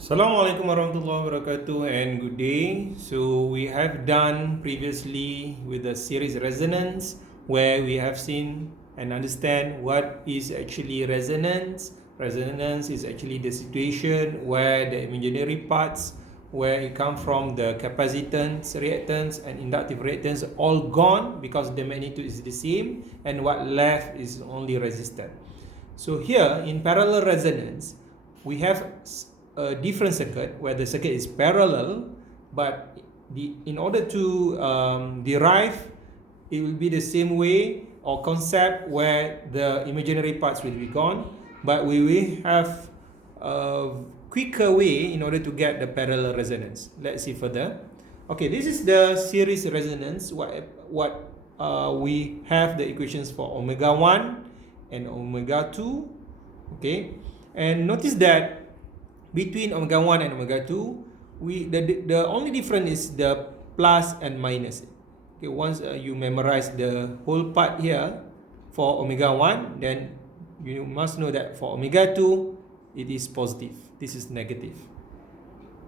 Assalamualaikum warahmatullahi wabarakatuh and good day. So we have done previously with the series resonance where we have seen and understand what is actually resonance. Resonance is actually the situation where the imaginary parts where it come from the capacitance, reactance and inductive reactance all gone because the magnitude is the same and what left is only resistance. So here in parallel resonance we have a different circuit where the circuit is parallel, but in order to derive, it will be the same way or concept where the imaginary parts will be gone, but we will have a quicker way in order to get the parallel resonance. Let's see further. Okay, this is the series resonance. We have the equations for omega 1 and omega 2. Okay, and notice that between omega 1 and omega 2, the only difference is the plus and minus. Okay, once you memorize the whole part here for omega 1, then you must know that for omega 2, it is positive. This is negative.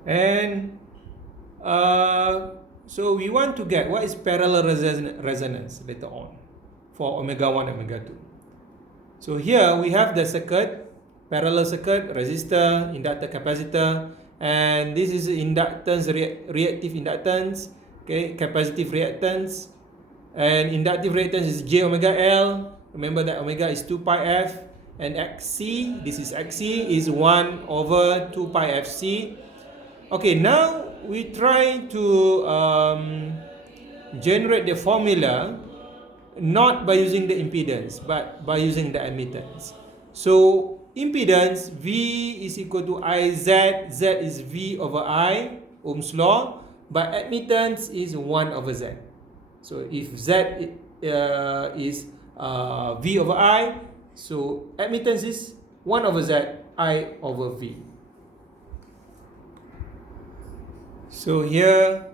And so we want to get what is parallel resonance later on for omega 1 and omega 2. So here we have the circuit, parallel circuit, resistor, inductor, capacitor, and this is inductance, reactive inductance, okay, capacitive reactance, and inductive reactance is j omega L. Remember that omega is 2 pi f, and xc, this is xc, is 1 over 2 pi fc. Okay, now we try to generate the formula not by using the impedance but by using the admittance. So impedance V is equal to IZ, Z is V over I, Ohm's law, but admittance is 1 over Z. So if Z is V over I, so admittance is 1 over Z, I over V. So here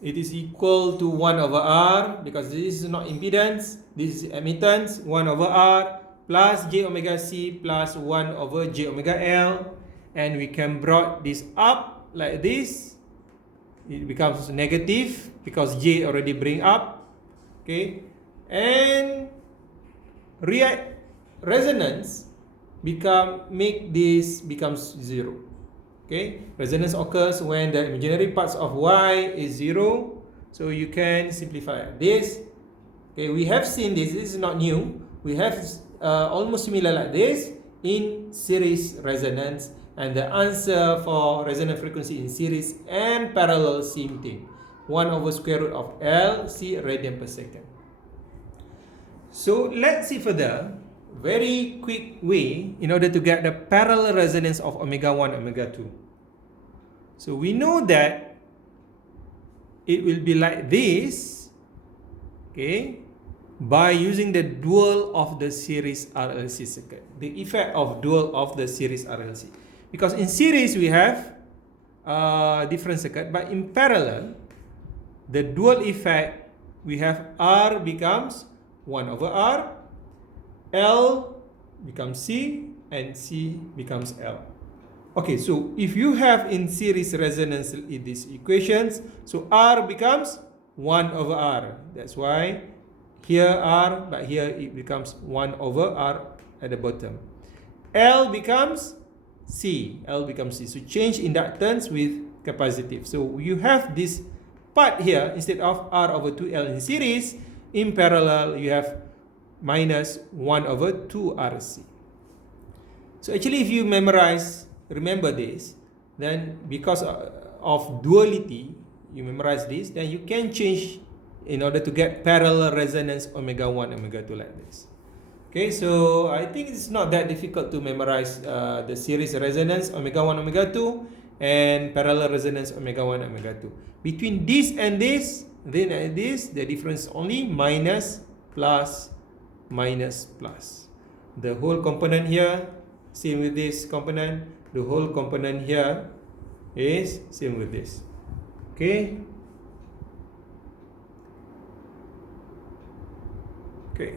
it is equal to 1 over R, because this is not impedance, this is admittance, 1 over R plus j omega C plus 1 over j omega L, and we can brought this up like this. It becomes negative because j already bring up, okay, and resonance make this becomes 0. Okay, resonance occurs when the imaginary parts of y is 0. So you can simplify this. Okay, we have seen this. This is not new. We have almost similar like this in series resonance, and the answer for resonant frequency in series and parallel same thing, 1 over square root of L C radian per second. So let's see further. Very quick way in order to get the parallel resonance of omega 1 and omega 2. So we know that it will be like this, okay, by using the dual of the series RLC circuit, the effect of dual of the series RLC. Because in series we have different circuit, but in parallel, the dual effect, we have R becomes 1 over R, L becomes C, and C becomes L. Okay, so if you have in series resonance in these equations, so R becomes 1 over R. That's why here R, but here it becomes 1 over R at the bottom. L becomes C. L becomes C. So change inductance with capacitive. So you have this part here instead of R over 2L in series. In parallel, you have minus 1 over 2RC. So actually, if you remember this, then because of duality, you memorize this, then you can change in order to get parallel resonance omega 1, omega 2 like this. Okay, so I think it's not that difficult to memorize the series resonance omega 1, omega 2 and parallel resonance omega 1, omega 2. Between this and this, then and this, the difference only minus, plus, minus, plus. The whole component here, same with this component. The whole component here is same with this. Okay. Okay.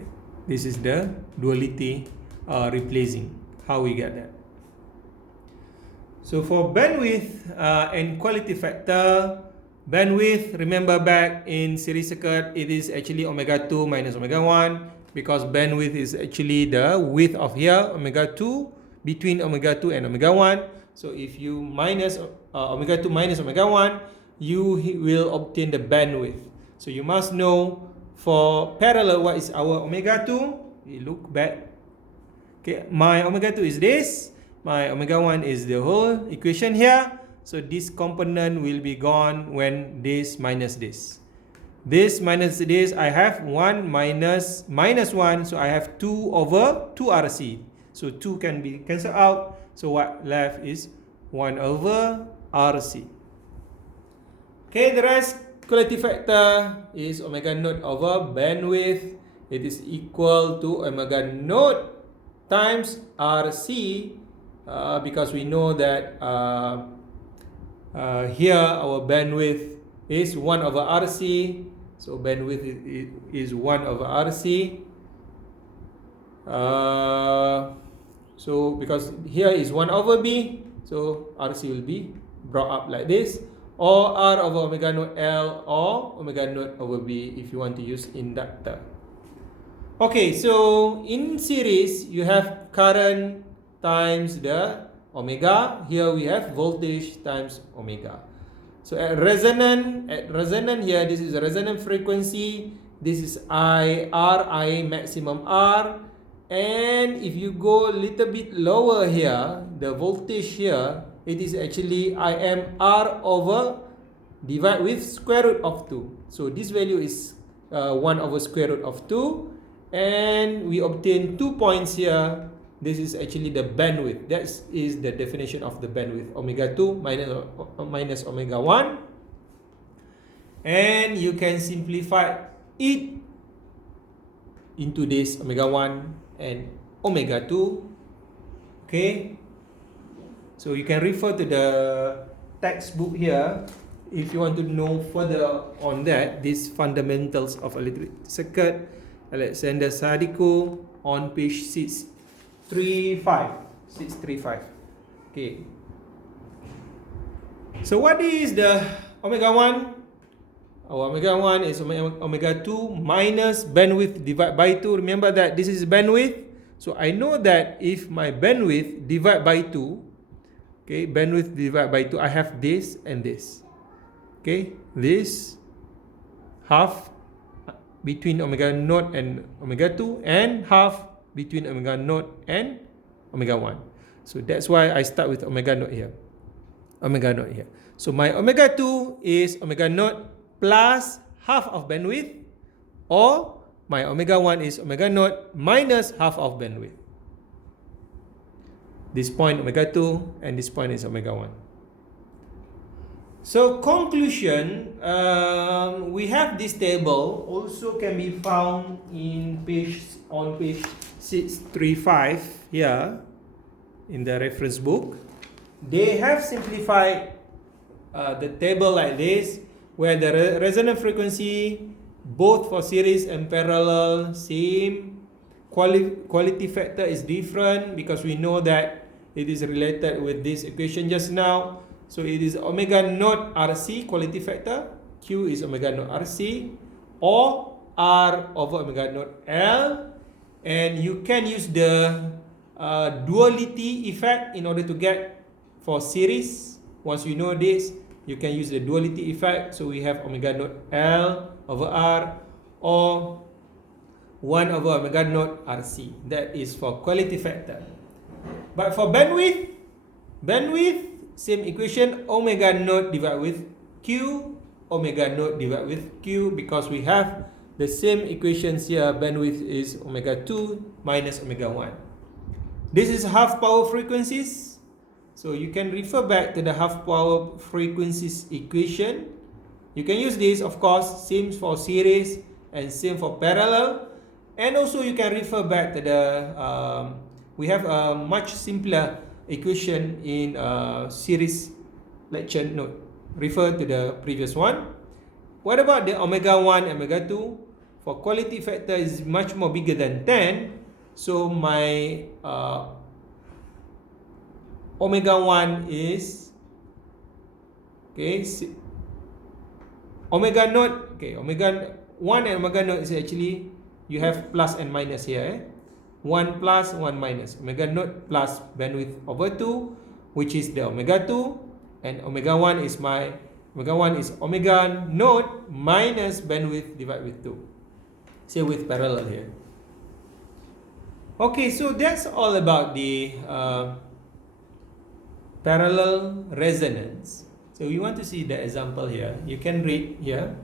This is the duality replacing. How we get that? So for bandwidth and quality factor, bandwidth, remember back in series circuit, it is actually omega 2 minus omega 1, because bandwidth is actually the width of here, omega 2, between omega 2 and omega 1. So if you minus omega 2 minus omega 1, you will obtain the bandwidth. So you must know for parallel what is our omega 2. We look back. Okay, my omega 2 is this. My omega 1 is the whole equation here. So this component will be gone when this minus this. This minus this, I have 1 minus 1, so I have 2 over 2 RC. So 2 can be cancelled out. So what left is 1 over RC. Okay, the rest quality factor is omega naught over bandwidth. It is equal to omega naught times RC. Because we know that here our bandwidth is 1 over RC. So bandwidth is 1 over RC. So because here is 1 over B, so RC will be brought up like this. Or R over omega naught L, or omega naught over B if you want to use inductor. Okay, so in series you have current times the omega. Here we have voltage times omega. So at resonant here, this is a resonant frequency. This is I maximum R. And if you go a little bit lower here, the voltage here, it is actually Im R over divide with square root of 2. So this value is 1 over square root of 2. And we obtain 2 points here. This is actually the bandwidth. That is the definition of the bandwidth. Omega 2 minus omega 1. And you can simplify it into this omega 1 and omega 2. Okay. So you can refer to the textbook here if you want to know further on that. These fundamentals of electric circuit. Alexander Sadiko on page 635. Okay. So what is the omega 1? Our omega 1 is omega 2 minus bandwidth divided by 2. Remember that this is bandwidth. So I know that if my bandwidth divided by 2, okay, bandwidth divided by 2, I have this and this. Okay, this half between omega naught and omega 2, and half between omega naught and omega 1. So that's why I start with omega naught here. So my omega 2 is omega naught plus half of bandwidth, or my omega 1 is omega naught minus half of bandwidth. This point omega 2 and this point is omega 1. So conclusion, we have this table, also can be found on page 635 here in the reference book. They have simplified the table like this, where the resonant frequency both for series and parallel same, quality factor is different because we know that it is related with this equation just now. So it is omega naught RC quality factor, Q is omega naught RC, or R over omega naught L. And you can use the duality effect in order to get for series. Once you know this, you can use the duality effect. So we have omega naught L over R, or 1 over omega naught RC. That is for quality factor. But for bandwidth, same equation, omega naught divided with Q, omega naught divided with Q, because we have the same equations here. Bandwidth is omega 2 minus omega 1. This is half power frequencies. So you can refer back to the half power frequencies equation. You can use this, of course, same for series and same for parallel. And also you can refer back to the, we have a much simpler equation in series lecture note. Refer to the previous one. What about the omega 1 and omega 2? For quality factor is much more bigger than 10. So my omega 1 is, okay, omega naught, okay, omega 1 and omega naught is actually, you have plus and minus here, 1 plus, 1 minus. Omega naught plus bandwidth over 2, which is the omega 2, and omega 1 is omega naught minus bandwidth divided with 2. Say with parallel here. Okay, so that's all about the parallel resonance. So we want to see the example here. You can read here.